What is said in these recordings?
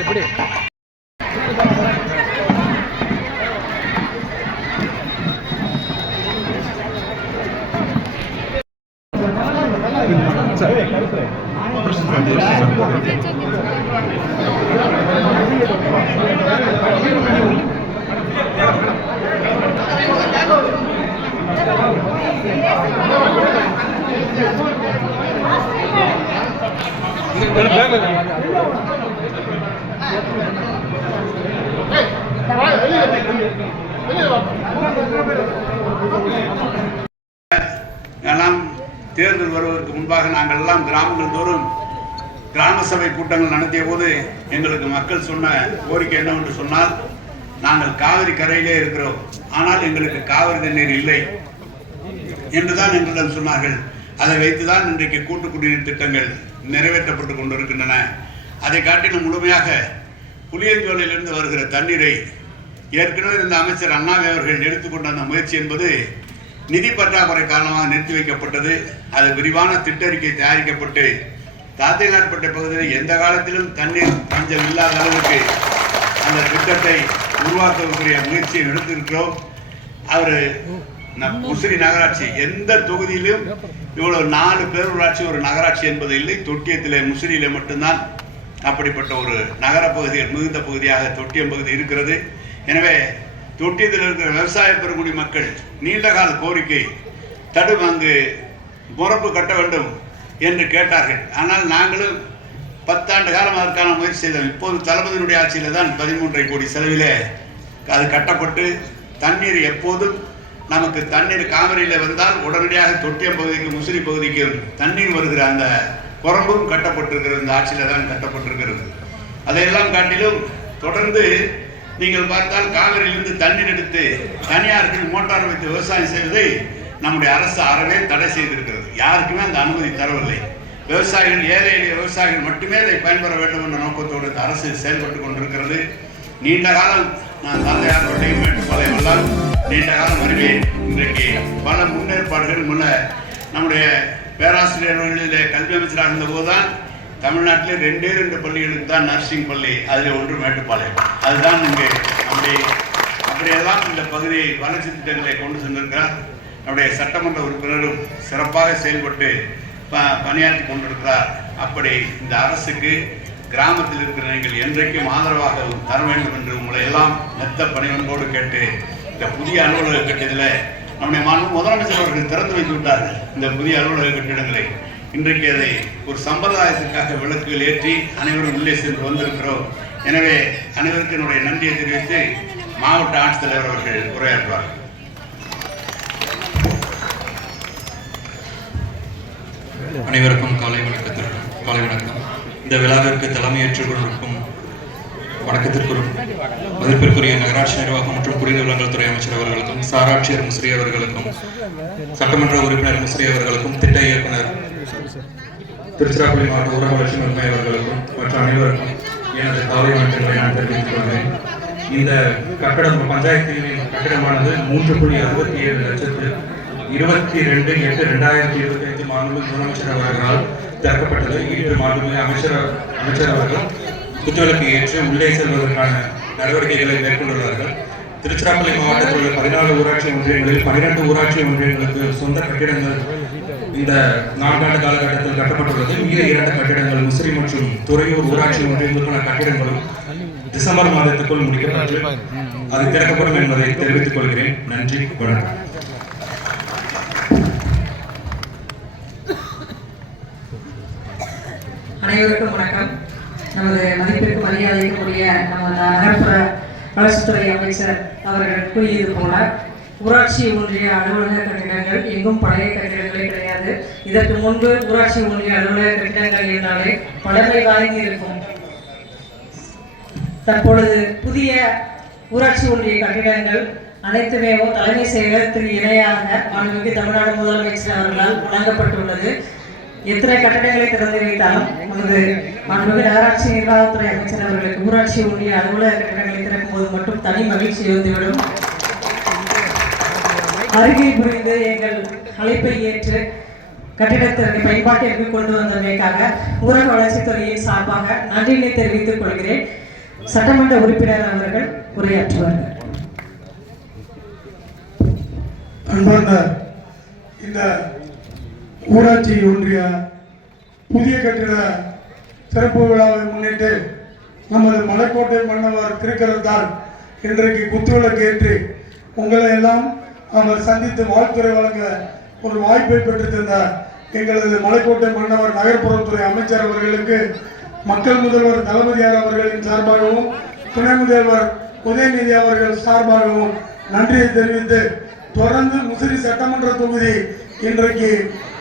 எப்படி Proszę Pani. எல்லாம் தேர்தல் வருவதற்கு முன்பாக நாங்கள் எல்லாம் கிராமங்கள் தோறும் கிராம சபை கூட்டங்கள் நடத்திய போது எங்களுக்கு மக்கள் சொன்ன கோரிக்கை என்னவென்று சொன்னால் நாங்கள் காவிரி கரையிலே இருக்கிறோம். ஆனால் எங்களுக்கு காவிரி தண்ணீர் இல்லை என்றுதான் எங்களிடம் சொன்னார்கள். அதை வைத்துதான் இன்றைக்கு கூட்டு குடிநீர் திட்டங்கள் நிறைவேற்றப்பட்டு கொண்டிருக்கின்றன. அதை காட்டிலும் முழுமையாக புளியஞ்சோலையிலிருந்து வருகிற தண்ணீரை ஏற்கனவே இருந்த அமைச்சர் அண்ணாவே அவர்கள் எடுத்துக்கொண்ட அந்த முயற்சி என்பது நிதி பற்றாக்குறை காரணமாக நிறுத்தி வைக்கப்பட்டது. அது விரிவான திட்டறிக்கை தயாரிக்கப்பட்டு தாத்தைநாட்பட்ட பகுதியில் எந்த காலத்திலும் தண்ணீர் பஞ்சம் இல்லாத அளவுக்கு அந்த திட்டத்தை உருவாக்கக்கூடிய முயற்சியை எடுத்திருக்கிறோம். அவர் முசிறி நகராட்சி எந்த தொகுதியிலும் இவ்வளவு நாலு பேரூராட்சி ஒரு நகராட்சி என்பது இல்லை. தொட்டியத்தில் முசிறியில் மட்டும்தான் அப்படிப்பட்ட ஒரு நகர பகுதிகள் மிகுந்த பகுதியாக தொட்டியம் பகுதி இருக்கிறது. எனவே தொட்டியத்தில் இருக்கிற விவசாய பெருங்குடி மக்கள் நீண்டகால கோரிக்கை தடு அங்கு முறப்பு கட்ட வேண்டும் என்று கேட்டார்கள். ஆனால் நாங்களும் பத்தாண்டு காலம் அதற்கான முயற்சி செய்தோம். இப்போது தளபதியினுடைய ஆட்சியில் தான் பதிமூன்றரை கோடி செலவிலே அது கட்டப்பட்டு தண்ணீர் எப்போதும் நமக்கு தண்ணீர் காவிரியில் வந்தால் உடனடியாக தொட்டியம் பகுதிக்கும் முசிறி பகுதிக்கும் தண்ணீர் வருகிற அந்த குரம்பும் கட்டப்பட்டிருக்கிறது. இந்த ஆட்சியில் தான் கட்டப்பட்டிருக்கிறது. அதையெல்லாம் காட்டிலும் தொடர்ந்து நீங்கள் பார்த்தால் காவிரியிலிருந்து தண்ணீர் எடுத்து தனியாருக்கு மோட்டார் வைத்து விவசாயம் செய்வதை நம்முடைய அரசு அறவே தடை செய்திருக்கிறது. யாருக்குமே அந்த அனுமதி தரவில்லை. விவசாயிகள் ஏழை எளிய விவசாயிகள் மட்டுமே அதை பயன்பெற வேண்டும் என்ற நோக்கத்தோடு இந்த அரசு செயல்பட்டு கொண்டிருக்கிறது. நீண்ட காலம் நான் தந்தையார்பட்டையும் மேட்டுப்பாளையம் எல்லாம் நீண்ட காலம் வருவேன் இன்றைக்கு பல முன்னேற்பாடுகள் முன்ன நம்முடைய பேராசிரியர்களில் கல்வி அமைச்சராக இருந்தபோதுதான் தமிழ்நாட்டிலே ரெண்டே ரெண்டு பள்ளிகளுக்கு தான் நர்சிங் பள்ளி அதில் ஒன்று மேட்டுப்பாளையம். அதுதான் இங்கே அப்படி அப்படியெல்லாம் இந்த பகுதியை வளர்ச்சி திட்டங்களை கொண்டு சென்றிருக்கிறார். நம்முடைய சட்டமன்ற உறுப்பினரும் சிறப்பாக செயல்பட்டு ப பணியாற்றி கொண்டிருக்கிறார். அப்படி இந்த அரசுக்கு கிராமத்தில் இருக்கிற நீங்கள் என்றைக்கும் ஆதரவாக தர வேண்டும் என்று உங்களை எல்லாம் மெத்த பணிவன்போடு கேட்டு இந்த புதிய அலுவலக கட்டிடத்தில் நம்முடைய மாண்பு முதலமைச்சர் அவர்கள் திறந்து வைத்து விட்டார்கள். இந்த புதிய அலுவலக கட்டிடங்களை இன்றைக்கு அதை ஒரு சம்பிரதாயத்திற்காக விளக்குகள் ஏற்றி அனைவரும் உள்ளே சென்று வந்திருக்கிறோம். எனவே அனைவருக்கும் என்னுடைய நன்றியை தெரிவித்து மாவட்ட ஆட்சித்தலைவர் அவர்கள் உரையாற்றுவார்கள் அனைவருக்கும் காலை வணக்கத்திற்கு காலை வணக்கம். இந்த விழாவிற்கு தலைமையேற்றுக் கொண்டிருக்கும் வணக்கத்திற்குரிய மதிப்பிற்குரிய நகராட்சி நிர்வாகம் மற்றும் குடிநீர் வழங்கல் துறை அமைச்சர் அவர்களுக்கும் சாராட்சியர் முஸ்ரி அவர்களுக்கும் சட்டமன்ற உறுப்பினர் முஸ்ரி அவர்களுக்கும் திட்ட இயக்குனர் திருச்சிராப்பள்ளி மாவட்ட ஊரக வளர்ச்சி முன்மை அவர்களுக்கும் மற்ற அனைவருக்கும் எனது காவிரி வணக்கங்களை நான் தெரிவித்துக் கொள்கிறேன். இந்த கட்டடம் பஞ்சாயத்தின் கட்டடமானது மூன்று புள்ளி அறுபத்தி ஏழு லட்சத்து இருபத்தி ரெண்டு எட்டு ரெண்டாயிரத்தி இருபத்தி ஐந்து மாணவர்கள் முதலமைச்சர் அவர்களால் திறக்கப்பட்டது. இன்று மாண்புமிகு அமைச்சர் அமைச்சர் அவர்கள் குத்துவிளக்கு ஏற்று உள்ளே செல்வதற்கான நடவடிக்கைகளை மேற்கொண்டுள்ளார்கள். திருச்சிராப்பள்ளி மாவட்டத்தில் உள்ள பதினாலு ஊராட்சி ஒன்றியங்களில் பன்னிரண்டு ஊராட்சி ஒன்றியங்களுக்கு சொந்த கட்டிடங்கள் இந்த நான்காண்டு காலகட்டத்தில் கட்டப்பட்டுள்ளது. மீத இரண்டு கட்டிடங்கள் முசிறி மற்றும் துறையூர் ஊராட்சி ஒன்றியங்களுக்கான கட்டிடங்களும் டிசம்பர் மாதத்துக்குள் முடிக்கப்பட்டு அது திறக்கப்படும் என்பதை தெரிவித்துக் கொள்கிறேன். நன்றி. வணக்கம். அனைவருக்கும் வணக்கம். மரியாதைக்குரிய நமது நகர்ப்புற வளர்ச்சித்துறை அமைச்சர் அவர்கள் கூறியது போல ஊராட்சி ஒன்றிய அலுவலக கட்டிடங்கள் எங்கும் பழைய கட்டிடங்களே கிடையாது. இதற்கு முன்பு ஊராட்சி ஒன்றிய அலுவலக கட்டிடங்கள் என்றாலே பழமை வாய்ந்து இருக்கும். தற்பொழுது புதிய ஊராட்சி ஒன்றிய கட்டிடங்கள் அனைத்துமே தலைமை செயலர் திரு இணையாக மாண்புமிகு தமிழ்நாடு முதலமைச்சர் அவர்களால் வழங்கப்பட்டுள்ளது. எத்தனை கட்டடங்களை திறந்து வைத்தாலும் நமது மாண்புமிகு நகராட்சி நிர்வாகத்துறை அமைச்சர் அவர்களுக்கு ஊராட்சி ஒன்றிய அலுவலக கட்டடங்களை திறக்கும் போது மட்டும் தனி மகிழ்ச்சி வந்துவிடும் அருகே புரிந்து எங்கள் அழைப்பை ஏற்று கட்டிடத்திற்கு பயன்பாட்டிற்கு கொண்டு வந்தமைக்காக ஊரக வளர்ச்சித்துறையின் சார்பாக நன்றியினை தெரிவித்துக் கொள்கிறேன். சட்டமன்ற உறுப்பினர் அவர்கள் உரையாற்றுவார்கள். அன்பார்ந்த இந்த ஊராட்சி ஒன்றிய புதிய கட்டிட சிறப்பு விழாவை முன்னிட்டு நமது மலைக்கோட்டை மன்னவர் திருக்கரத்தால் இன்றைக்கு குத்துவிளக்கு ஏற்றி உங்களை எல்லாம் அவர் சந்தித்து வாழ்த்துறை வழங்க ஒரு வாய்ப்பை பெற்றுத்தந்த எங்களது மலைக்கோட்டை மன்னவர் நகர்ப்புறத்துறை அமைச்சர் அவர்களுக்கு மக்கள் முதல்வர் தளபதியார் அவர்களின் சார்பாகவும் துணை முதல்வர் உதயநிதி அவர்கள் சார்பாகவும் நன்றியை தெரிவித்து தொடர்ந்து முசிறி சட்டமன்ற தொகுதி இன்றைக்கு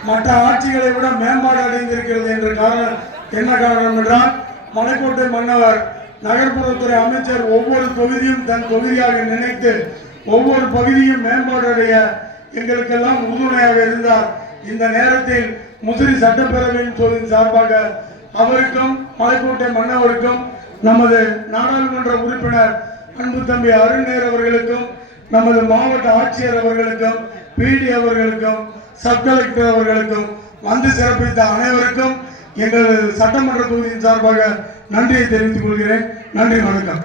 மற்ற ஆட்சிகளை விட மேம்பாடு அடைந்திருக்கிறது என்ற காரணம் என்ன காரணம் என்றால் மலைக்கோட்டை மன்னவர் நகர்ப்புறத்துறை அமைச்சர் ஒவ்வொரு தொகுதியும் தன் தொகுதியாக நினைத்து ஒவ்வொரு பகுதியும் மேம்பாடு அடைய எங்களுக்கெல்லாம் உறுதுணையாக இருந்தார். இந்த நேரத்தில் முசிறி சட்டப்பேரவையின் தொகுதியின் சார்பாக அவருக்கும் மலைக்கோட்டை மன்னவருக்கும் நமது நாடாளுமன்ற உறுப்பினர் அன்பு தம்பி அருண்நேர் அவர்களுக்கும் நமது மாவட்ட ஆட்சியர் அவர்களுக்கும் பிடி அவர்களுக்கும் சப் கலெக்டர் அவர்களுக்கும் வந்து சிறப்பித்த அனைவருக்கும் எங்கள் சட்டமன்ற தொகுதியின் சார்பாக நன்றியை தெரிவித்துக் கொள்கிறேன். நன்றி வணக்கம்.